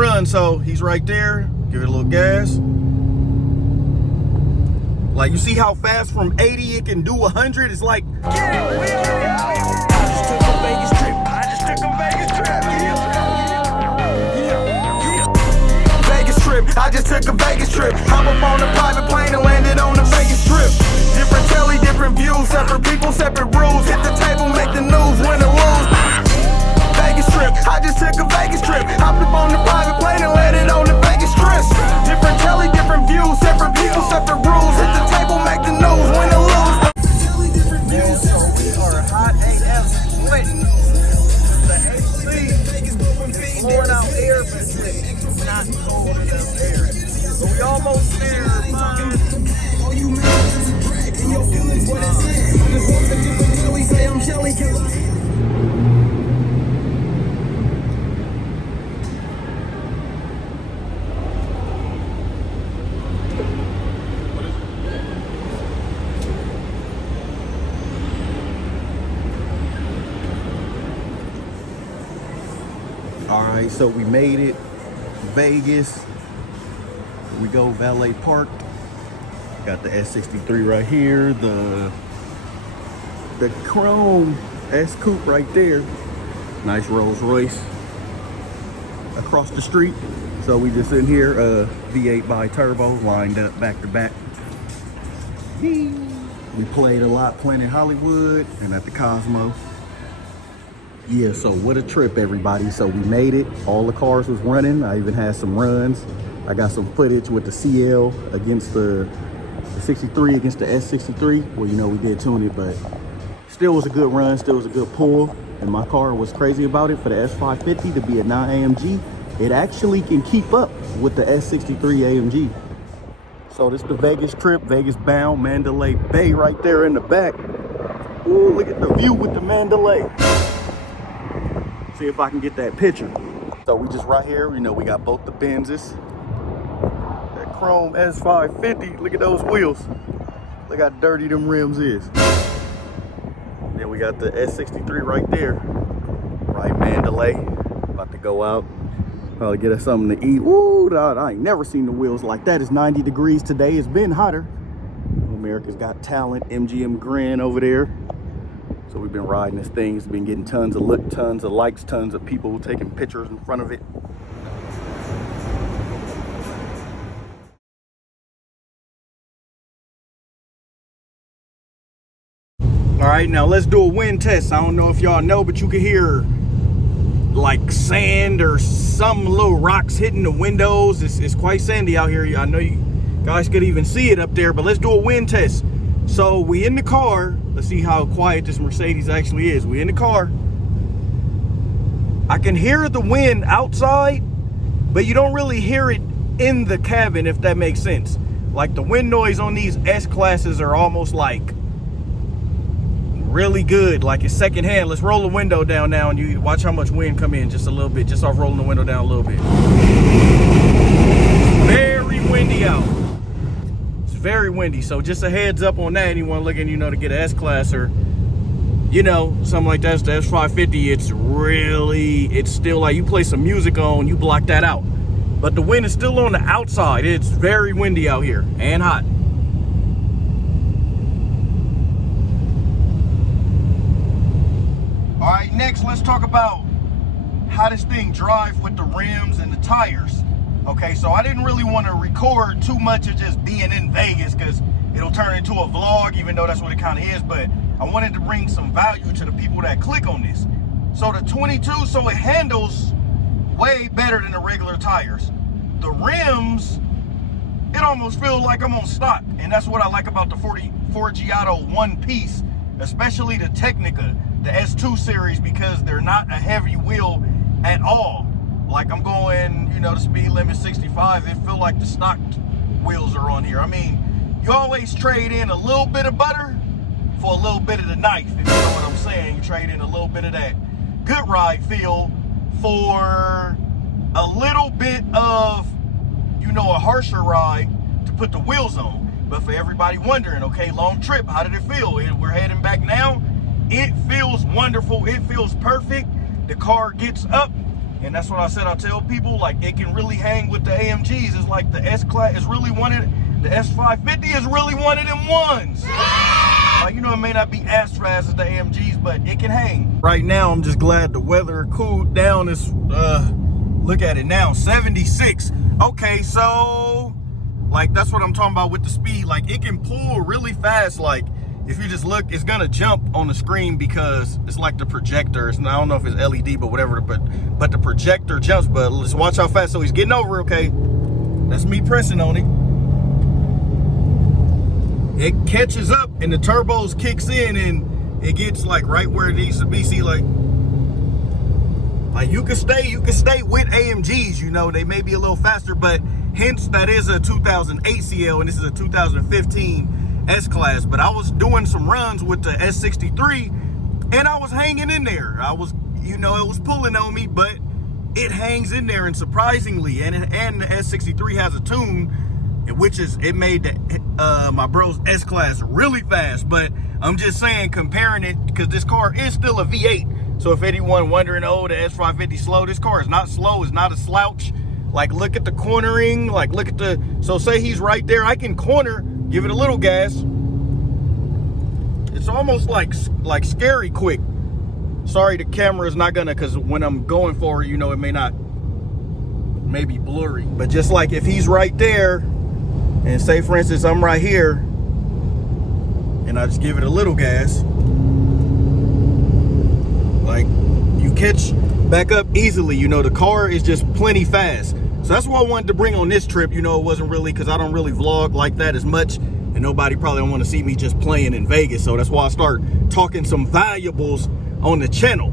run. So he's right there. Give it a little gas. Like, you see how fast from 80 it can do 100? It's like, yeah, we are. I just took a Vegas trip. Vegas trip. I just took a Vegas trip. Hop up on a private plane and landed on the Vegas strip. Different telly, different views, separate people, separate rules. Hit the table, make the news, win or lose. Vegas trip. I just took a Vegas trip. Hopped up on the private plane and landed on the Vegas strip. Different telly, different views, separate people, separate rules. Hit the table, make the news, win or lose. Man, so we are hot AF sweating. The AC blowing out air, but it's not cold enough air. But we almost there, man. All you man is a drag, and your feelings what I say. I just want to give a Kelly, say I'm Shelly Killer. All right, so we made it. Vegas. We go valet parked. Got the S63 right here. The chrome S coupe right there. Nice Rolls Royce across the street. So we just in here, V8 bi-turbo lined up back to back. We played a lot playing in Hollywood and at the Cosmo. Yeah, so what a trip, everybody. So we made it. All the cars was running. I even had some runs. I got some footage with the CL against the 63 against the S63. Well, you know, we did tune it, but still was a good run, still was a good pull. And my car was crazy about it. For the S550 to be a non-AMG, it actually can keep up with the S63 AMG. So this is the Vegas trip, Vegas bound, Mandalay Bay right there in the back. Ooh, look at the view with the Mandalay. See if I can get that picture. So we just right here, you know, we got both the Benzes. That chrome S550, look at those wheels. Look how dirty them rims is. Then we got the S63 right there. Right Mandalay, about to go out. Probably get us something to eat. Woo, I ain't never seen the wheels like that. It's 90 degrees today, it's been hotter. America's Got Talent, MGM Grand over there. So we've been riding this thing. It's been getting tons of likes, tons of people taking pictures in front of it. All right, now let's do a wind test. I don't know if y'all know, but you can hear like sand or some little rocks hitting the windows. It's quite sandy out here. I know you guys could even see it up there, but let's do a wind test. So we in the car. Let's see how quiet this Mercedes actually is. We in the car. I can hear the wind outside, but you don't really hear it in the cabin, if that makes sense. Like the wind noise on these S classes are almost like really good, like it's secondhand. Let's roll the window down now and you watch how much wind come in just a little bit, just off rolling the window down a little bit. Very windy out. Very windy, so just a heads up on that. Anyone looking, you know, to get an S-Class or, you know, something like that, the S550, it's still like you play some music on, you block that out. But the wind is still on the outside. It's very windy out here and hot. All right, next let's talk about how this thing drives with the rims and the tires. Okay, so I didn't really want to record too much of just being in Vegas because it'll turn into a vlog, even though that's what it kind of is, but I wanted to bring some value to the people that click on this. So the 22, so it handles way better than the regular tires. The rims, it almost feels like I'm on stock, and that's what I like about the Ford Giotto one piece, especially the Technica, the S2 series, because they're not a heavy wheel at all. Like I'm going, you know, the speed limit 65, it feel like the stock wheels are on here. I mean, you always trade in a little bit of butter for a little bit of the knife, if you know what I'm saying. You trade in a little bit of that good ride feel for a little bit of, you know, a harsher ride to put the wheels on. But for everybody wondering, okay, long trip, how did it feel? We're heading back now. It feels wonderful. It feels perfect. The car gets up And that's what I said. I tell people, like, it can really hang with the AMGs. It's like the S-Class is really one of the S550 is really one of them ones. Like, you know, it may not be as fast as the AMGs, but it can hang. Right now, I'm just glad the weather cooled down. It's, look at it now, 76. Okay, so, like, that's what I'm talking about with the speed. Like, it can pull really fast. Like, if you just look, it's gonna jump on the screen because it's like the projector. I don't know if it's LED, but whatever, but the projector jumps. But let's watch how fast. So he's getting over, okay? That's me pressing on it. It catches up and the turbos kicks in and it gets like right where it needs to be. See, like you can stay with AMGs, you know, they may be a little faster, but hence that is a 2008 CL and this is a 2015 S-Class. But I was doing some runs with the S63 and I was hanging in there. I was, you know, it was pulling on me, but it hangs in there. And surprisingly, and the S63 has a tune, which is, it made my bro's S-Class really fast. But I'm just saying, comparing it, because this car is still a V8. So if anyone wondering, oh, the S550 slow, this car is not slow. It's not a slouch. Like, look at the cornering. Like, look at the, so say he's right there. I can corner, give it a little gas. It's almost like scary quick. Sorry, the camera is not gonna, because when I'm going for it, you know, it may be blurry. But just like if he's right there, and say for instance, I'm right here, and I just give it a little gas, like, you catch back up easily. You know, the car is just plenty fast. So that's what I wanted to bring on this trip. You know, it wasn't really, because I don't really vlog like that as much, and nobody probably don't want to see me just playing in Vegas. So that's why I start talking some valuables on the channel,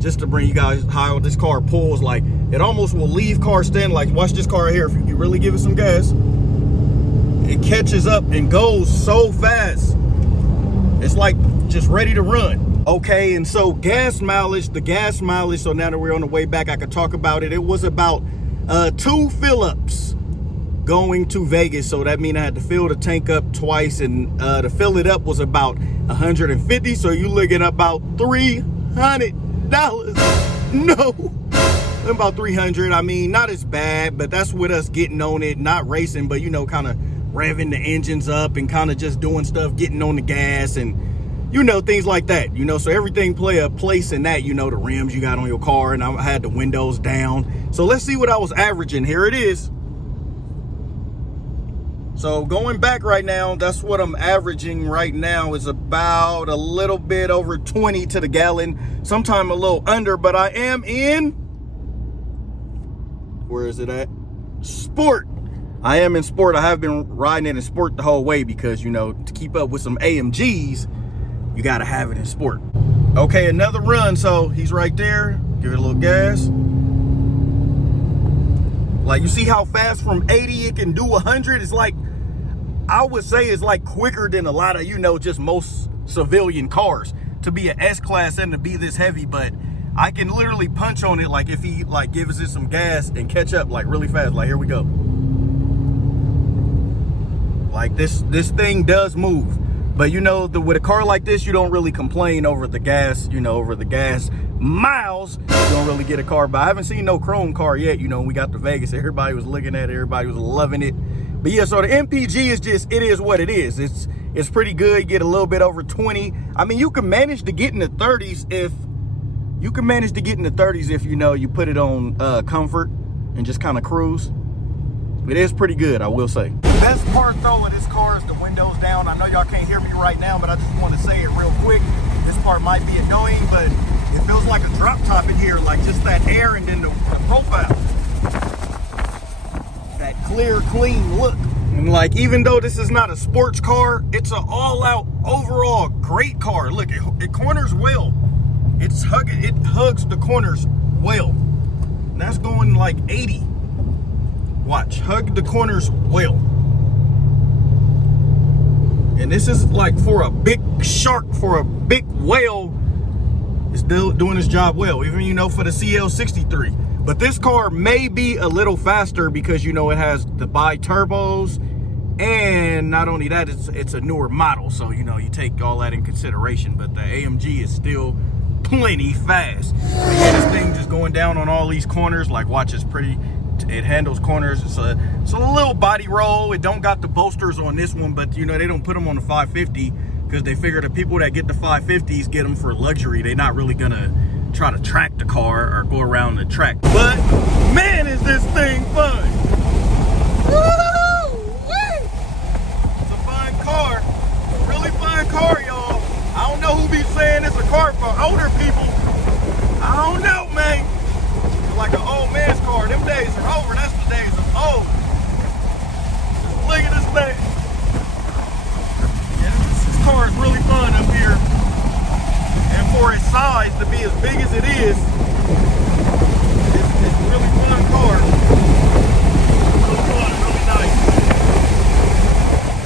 just to bring you guys how this car pulls. Like, it almost will leave car stand. Like, watch this car right here. If you really give it some gas, it catches up and goes so fast. It's like just ready to run. Okay, and so gas mileage, so now that we're on the way back, I could talk about it. It was about 2 fill-ups going to Vegas. So that means I had to fill the tank up twice, and to fill it up was about $150. So you're looking at about $300. No, about 300. I mean, not as bad, but that's with us getting on it, not racing, but, you know, kind of revving the engines up and kind of just doing stuff, getting on the gas and, you know, things like that, you know. So everything play a place in that, you know, the rims you got on your car, and I had the windows down. So let's see what I was averaging. Here it is. So going back right now, that's what I'm averaging right now, is about a little bit over 20 to the gallon, sometime a little under, but I am in, where is it at? Sport. I am in Sport. I have been riding it in Sport the whole way because, you know, to keep up with some AMGs, you got to have it in Sport. Okay, another run. So he's right there. Give it a little gas. Like, you see how fast from 80 it can do 100? It's like, I would say it's like quicker than a lot of, you know, just most civilian cars to be an S-Class and to be this heavy. But I can literally punch on it, like, if he like gives it some gas and catch up like really fast. Like, here we go. Like, this thing does move. But, you know, with a car like this, you don't really complain over the gas, you know, over the gas miles. You don't really get a car. But I haven't seen no chrome car yet. You know, when we got to Vegas, everybody was looking at it, everybody was loving it. But yeah, so the MPG is just, it is what it is. It's pretty good. You get a little bit over 20. I mean, you can manage to get in the 30s if you know, you put it on comfort and just kind of cruise. It is pretty good, I will say. The best part though of this car is the windows down. I know y'all can't hear me right now, but I just want to say it real quick. This part might be annoying, but it feels like a drop top in here, like just that air and then the profile. That clear, clean look. And like, even though this is not a sports car, it's an all-out, overall great car. Look, it corners well. It hugs the corners well. And that's going like 80. Watch, hug the corners well. And this is like for a big shark, for a big whale, it's still doing its job well, even, you know, for the CL63. But this car may be a little faster because, you know, it has the bi-turbos, and not only that, it's a newer model. So, you know, you take all that in consideration, but the AMG is still plenty fast. But yeah, this thing just going down on all these corners. Like, watch, it's pretty. It handles corners. It's a little body roll. It don't got the bolsters on this one, but you know, they don't put them on the 550 because they figure the people that get the 550s get them for luxury. They're not really gonna try to track the car or go around the track. But man, is this thing fun! Woo-wee! It's a fun car, really fun car, y'all. I don't know who be saying it's a car for older people. I don't know, man. It's like an old man's car. Them days are over. That's the days of old. Just look at this thing. Yeah, this car is really fun up here. And for its size to be as big as it is, it's a really fun car. Really fun, really nice.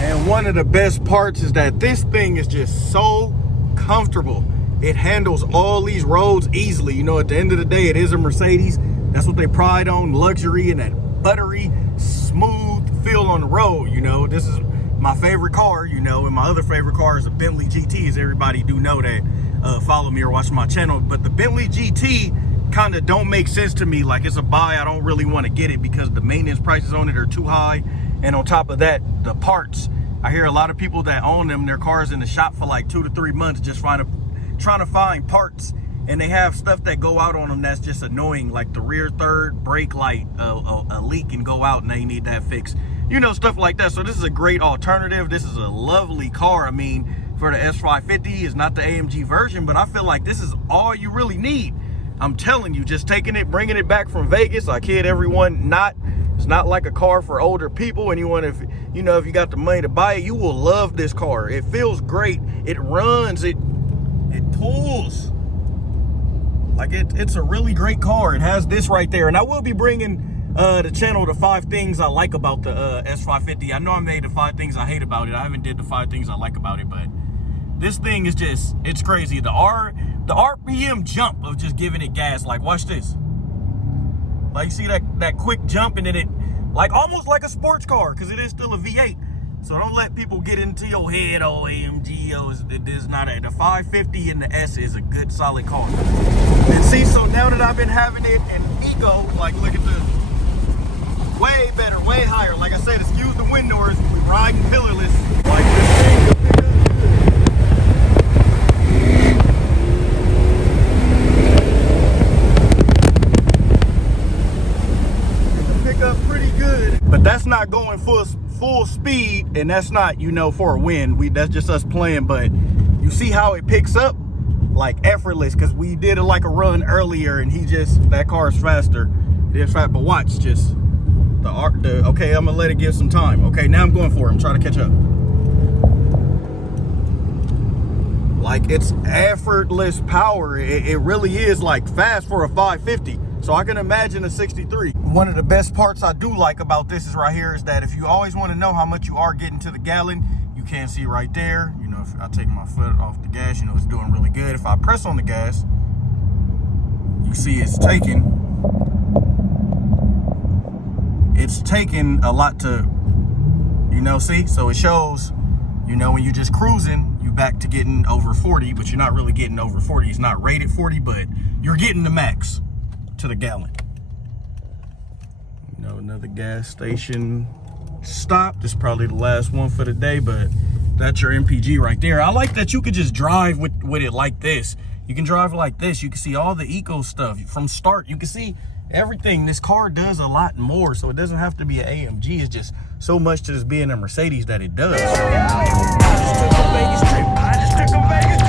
And one of the best parts is that this thing is just so comfortable. It handles all these roads easily. You know, at the end of the day, it is a Mercedes. That's what they pride on, luxury and that buttery, smooth feel on the road. You know, this is my favorite car, you know, and my other favorite car is a Bentley GT, as everybody do know that follow me or watch my channel. But the Bentley GT kind of don't make sense to me. Like, it's a buy. I don't really want to get it because the maintenance prices on it are too high. And on top of that, the parts. I hear a lot of people that own them, their cars in the shop for like 2 to 3 months just trying to find parts, and they have stuff that go out on them that's just annoying, like the rear third brake light, a leak and go out and they need that fixed, you know, stuff like that. So this is a great alternative. This is a lovely car. I mean, for the S550, it's not the AMG version, but I feel like this is all you really need. I'm telling you, just taking it, bringing it back from Vegas. I kid everyone, it's not like a car for older people. Anyone, if you know, if you got the money to buy it, you will love this car. It feels great. It runs. It pulls. Like, it's a really great car. It has this right there. And I will be bringing the channel the 5 things I like about the S550. I know I made the 5 things I hate about it. I haven't did the 5 things I like about it, but this thing is just, it's crazy. The RPM jump of just giving it gas. Like, watch this. Like, you see that quick jump, and then it, like, almost like a sports car, because it is still a V8. So don't let people get into your head, oh, AMG, oh, it is not a, the 550 and the S is a good, solid car. And see, so now that I've been having it in Eco, like, look at this. Way better, way higher. Like I said, excuse the wind noise, we riding pillarless. Like, this thing will pick up pretty good. But that's not going full speed, and that's not, you know, for a win. That's just us playing. But you see how it picks up, like, effortless, because we did like a run earlier, and that car is faster. It is fast, but watch, just okay, I'm gonna let it give some time. Okay, now I'm going for it. I'm trying to catch up. Like, it's effortless power. It really is, like, fast for a 550. So I can imagine a 63. One of the best parts I do like about this is right here is that if you always want to know how much you are getting to the gallon, you can see right there. You know, if I take my foot off the gas, you know, it's doing really good. If I press on the gas, you see it's taking a lot to, you know, see? So it shows, you know, when you're just cruising, you back to getting over 40, but you're not really getting over 40. It's not rated 40, but you're getting the max to the gallon. You know, another gas station stop. This is probably the last one for the day, but that's your MPG right there. I like that you could just drive with it like this. You can drive like this. You can see all the eco stuff from start. You can see everything. This car does a lot more, so it doesn't have to be an AMG. It's just so much to this being a Mercedes that it does. I just took a Vegas trip.